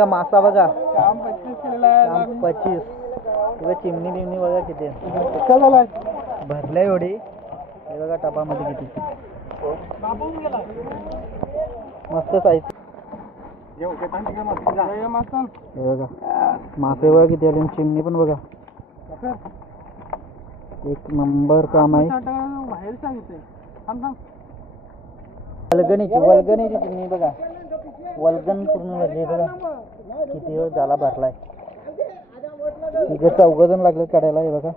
बघा मासा बघा काम 25 केलेला आहे. 25. तुला चिमणी बिमणी बघा किती आहे. कसा झालाय? भरल्या एवढी. हे बघा टपामध्ये किती मस्त साईज. हे बघा मासे बघा किती आले. चिमणी पण बघा एक नंबर काम आहे. बाहेर सांगितलंय. वल्गणीची चिमणी बघा. वल्गन पूर्ण भरली बघा किती वेळ झाला भरलाय. इकडे 4 जण लागले काढायला. हे बघा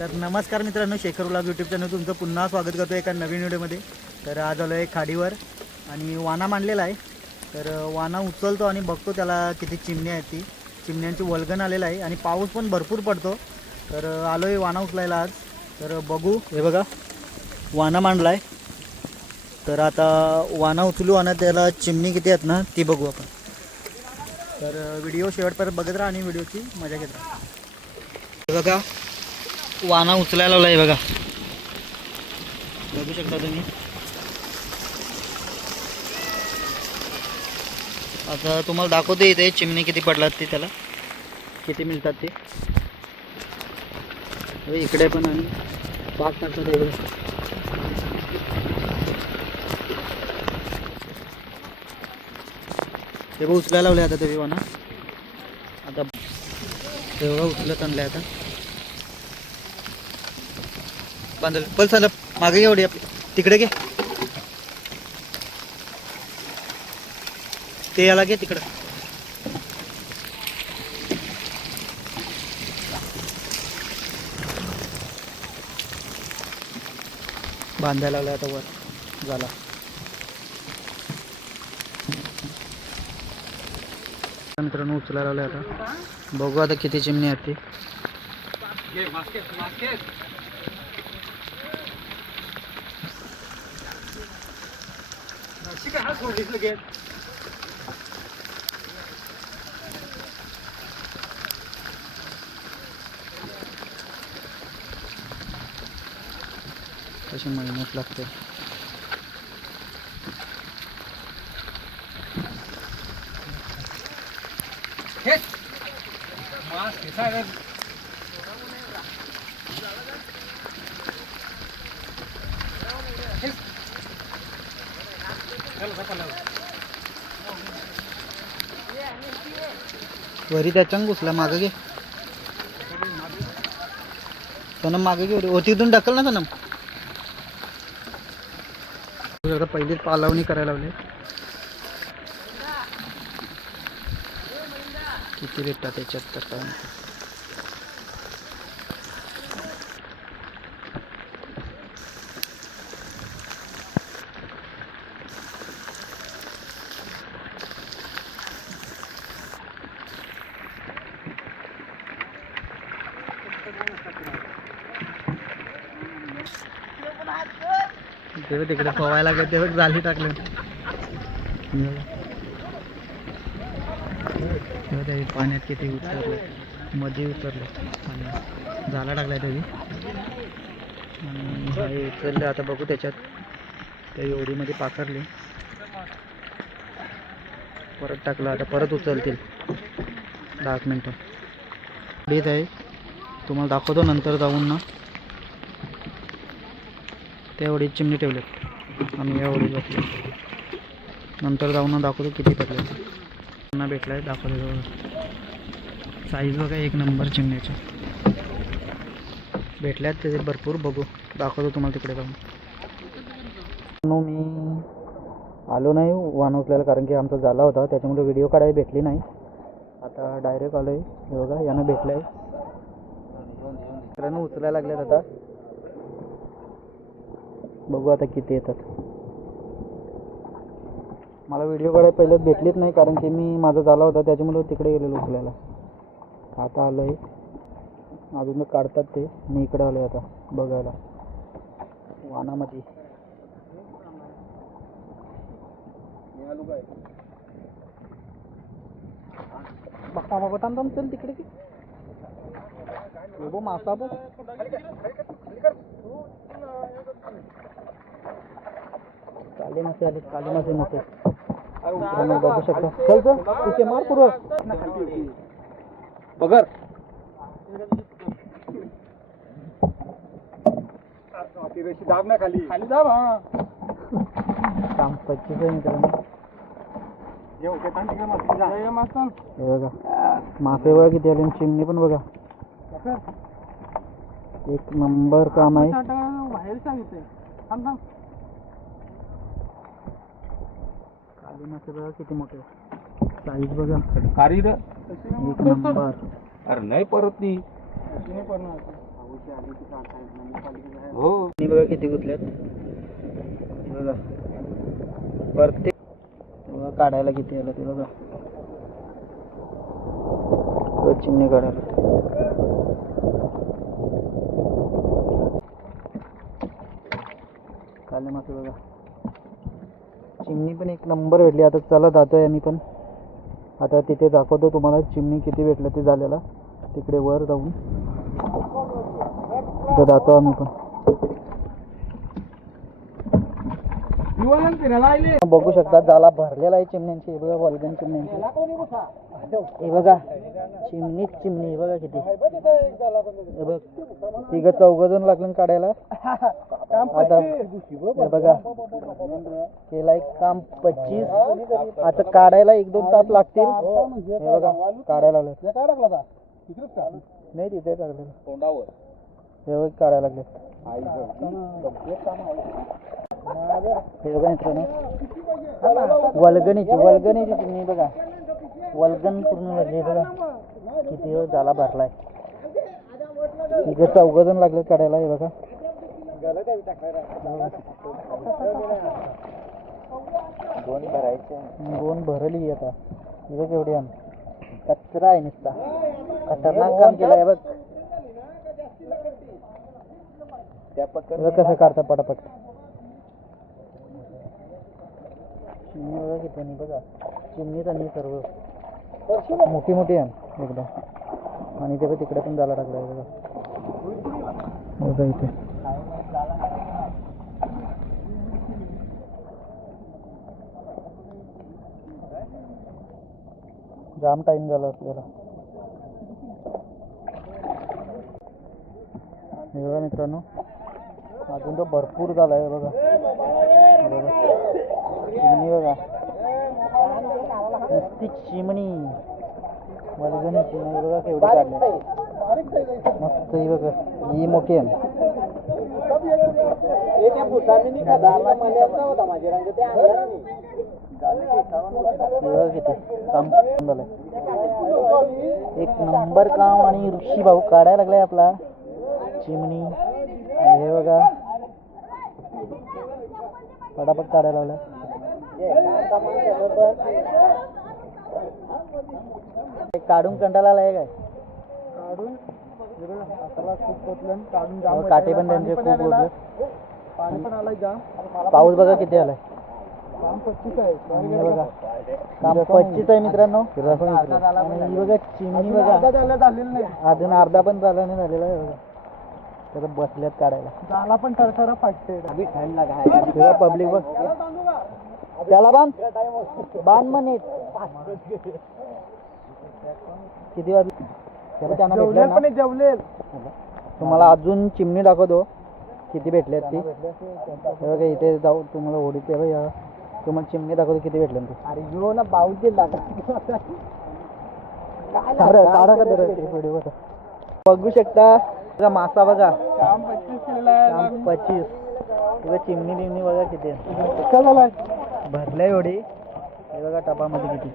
तर नमस्कार मित्रांनो, शेखर व्लॉग यूट्यूब चॅनल तुमचं पुन्हा स्वागत करतो एका नवीन व्हिडिओमध्ये. तर आज आलो आहे खाडीवर आणि वाना मांडलेला आहे. तर वाना उचलतो आणि बघतो त्याला किती चिमणी आहेत. ती चिमण्यांची वल्गन आलेला आहे आणि पाऊस पण भरपूर पडतो. तर आलो आहे वाना उचलायला आज. तर बघू. हे बघा वाना मांडला आहे. तर आता वाना उचलू आणि त्याला चिमणी किती आहेत ना ती बघू आपण. तर व्हिडिओ शेवटपर्यंत बघत राहा आणि व्हिडिओची मजा घेत राहा. हे बघा वाना उचलायला लावला आहे बघा. बघू शकता तुम्ही. आता तुम्हाला दाखवतो इथे चिमणी किती पडलात ते, त्याला किती मिळतात ते. इकडे पण आणि पाच टाकतात ते. ते बघ उचलायला लावले आता ते वाना. आता तेव्हा उचलत आणलंय आता. बांधल पल चाल मागे एवढी आपली तिकडे घे. ते याला घे तिकडं. बांधायला लावलं आता वर झाला. मित्रांनो उचलायला लावलं आता. बघू आता किती चिमणी आहेत ती. तशी मेहनत लागते. वरी त्याच्यानं घुसला. मागे घे सनम, मागे घे. होती इथून ढकल ना सनम. पहिलीच पालावणी करायला लावली. किती भेटतात त्याच्यात तर काय. तेव्हा तिकडे पोवायला लागले तेव्हा जाली टाकले. ते पाण्यात किती उतरले, मध्ये उतरले पाण्यात. झाला टाकलाय तरी आणि उचलले. आता बघू त्याच्यात त्या एवढीमध्ये पाखरले. परत टाकलं. आता परत उचलतील 10 मिनटं. बेत आहे तुम्हाला दाखवतो नंतर जाऊन ना. तेवढी चिमणी ठेवलेत आणि एवढी बसले. नंतर जाऊन दाखवतो किती पडले. पुन्हा भेटलाय दाखवतो जवळ. साईज बघा एक नंबर चिमण्याची भेटल्यात त्याचे भरपूर. बघू दाखवतो तुम्हाला तिकडे जाऊन. मी आलो नाही वाना उचलायला कारण की आमचा झाला होता त्याच्यामुळे व्हिडिओ काढायला भेटली नाही. आता डायरेक्ट आलो आहे. हे बघा यानं भेटलं आहे. मित्रांनो उचलायला लागल्यात आता. बघू आता किती येतात. मला व्हिडिओ काढायला पहिलेच भेटलीच नाही कारण की मी माझा झाला होता त्याच्यामुळे तिकडे गेलेलो उचलायला. आता आलो आहे. अजून काढतात ते. मी इकडे आलो आहे आता बघायला वानामध्ये. बघा बाबा थांब थांब चल तिकडे की. बघ मासा बघ. काले मासे आले, काले मासे मोठे मित्रांनो बघू शकता. चल चल तिथे मार पूर्व बगर दाब ना खाली खाली दाब. हा काम 25 आहे मित्रांनो. हे बघा मासे बघा किती आले, चिमणी पण बघा. एक नंबर काम आहे. बाहेर सांगितलंय. थांब थांब. काले मासे बघा किती मोठे, साईज बघा कारी रे एक नंबर. अरे नाही परत ती हो. चिमणी बघा किती गुतल्यात बघा. प्रत्येक बघा काढायला किती आलं ते बघा. चिमणी काढायला काले मासे बघा. चिमणी पण एक नंबर भेटली. आता चला जातोय आम्ही पण. आता तिथे दाखवतो तुम्हाला चिमणी किती भेटलं ते झालेला. तिकडे वर जाऊन तर जातो आम्ही पण. बघू शकता जाला भरलेला आहे चिमण्यांची. हे बघा वल्गन चिमण्यांची. हे बघा चिमणीच चिमणी. हे बघा किती. हे बघ तिघ चौघजण लागलं काढायला. आता हे बघा केलाय काम 25. आता काढायला 1-2 तास लागतील. हे बघा काढायला लागले. नाही तिथे लागलेलं हे बघ काढायला लागले. हे बघा मित्रांनो वल्गणीची चिमणी बघा. वल्गन पूर्ण भरली बघा. किती वेळ झाला भरलाय. तिथे 4 जण लागले काढायला. हे बघा दोन भरली आता. हे बघ एवढी आण कचरा आहे नुसता. खतरनाक काम केलंय बघ. कसं काढता पटापट. चिमणी बघा किती नाही बघा. चिमणीच आणि सर्व मोठी मोठी आहे एकदम. आणि ते तिकडे पण जायला लागलाय बघा. बघा इथे जाम टाइम झाला आपल्याला. हे बघा मित्रांनो अजून तो भरपूर झालाय बघा. चिमणी बघा नुसती चिमणी वल्गणी चिमणी बघा केवढी काढली मस्त. ही बघा ही मोठी आहे. किती काम झालंय. एक नंबर काम. आणि ऋषी भाऊ काढायला लागलाय आपला चिमणी. हे बघा पटापट काढायला लागलाय. काढून कंटाळा आलाय काय. काढून काटे पण त्यांचे खूप उरले. पाणी पण आलाय जाम. पाऊस बघा किती आलाय. काम 25 आहे. बघा काम 25 आहे मित्रांनो. आणि बघा चिमणी बघा अजून अर्धा पण झाला नाही झालेला आहे बघा. त्याला बसल्यात काढायला. झाला पण थरथर फाटते. पब्लिक बघ त्याला बांध म्हणे. किती वाजले त्याला जेवले. तुम्हाला अजून चिमणी दाखवतो किती भेटल्यात ती. बघा इथे जाऊ तुम्हाला होडीत या तुम्हाला चिमणी दाखवतो किती भेटले ते. अरे घेऊ ना बाऊची बघू शकता मासा बघा 25. चिमणी बिमणी बघा किती भरल्या एवढी. हे बघा टबामध्ये किती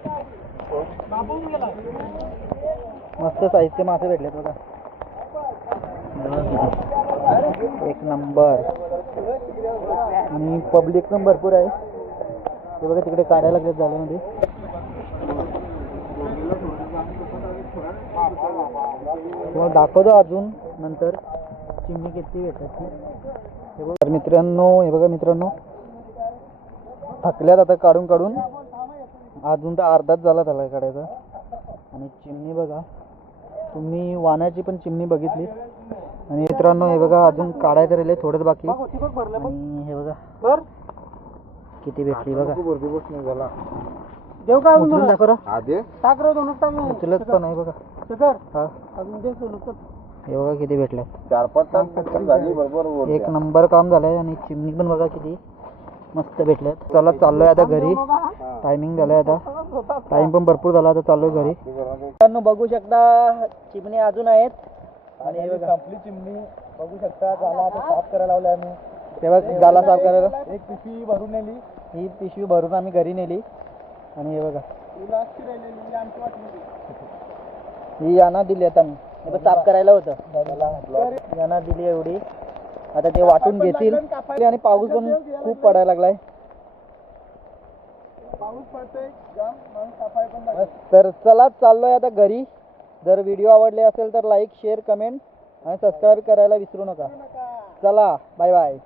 मस्त साईजचे मासे भेटलेत बघा. एक नंबर. आणि पब्लिक पण भरपूर आहे. ते बघा तिकडे काढायला लागलेत जाळ्यामध्ये. तुम्हाला दाखवतो अजून नंतर चिमणी किती भेटतात. हे बघा मित्रांनो. हे बघा मित्रांनो थकल्यात आता काढून काढून. अजून तर अर्धाच झाला त्याला काढायचा. आणि चिमणी बघा तुम्ही वाण्याची पण चिमणी बघितली. आणि मित्रांनो हे बघा अजून काढायचं राहिले थोडंच बाकी. आणि हे बघा किती भेटली बघा. उचलून दाखव रे. उचलत पण आहे बघा. हा हे बघा किती भेटल्या. 4-5 तास झाली बरोबर. एक नंबर काम झालंय. आणि चिमणी पण बघा किती मस्त भेटल्यात. चला चाललोय आता घरी. टायमिंग झालंय आता. टाइम पण भरपूर झाला. आता चाललोय घरी. मित्रांनो बघू शकता चिमणी अजून आहेत. आणि हे बघा आपली चिमणी बघू शकता. गाला आता साफ करायला लावले आम्ही. तेव्हा गाला साफ करायला एक पिशवी भरून नेली. ही पिशवी भरून आम्ही घरी नेली. आणि हे बघा ही यांना दिली आता मी. हे साफ करायला होतं यांना दिली एवढी. आता ते वाटून घेतील. आणि पाऊस पण खूप पडायला लागलाय. पाऊस पडतोय जाम, मग सफाई पण तर चला चाललोय आता घरी. जर व्हिडिओ आवडले असेल तर लाईक शेअर कमेंट आणि सबस्क्राईब करायला विसरू नका. चला बाय बाय.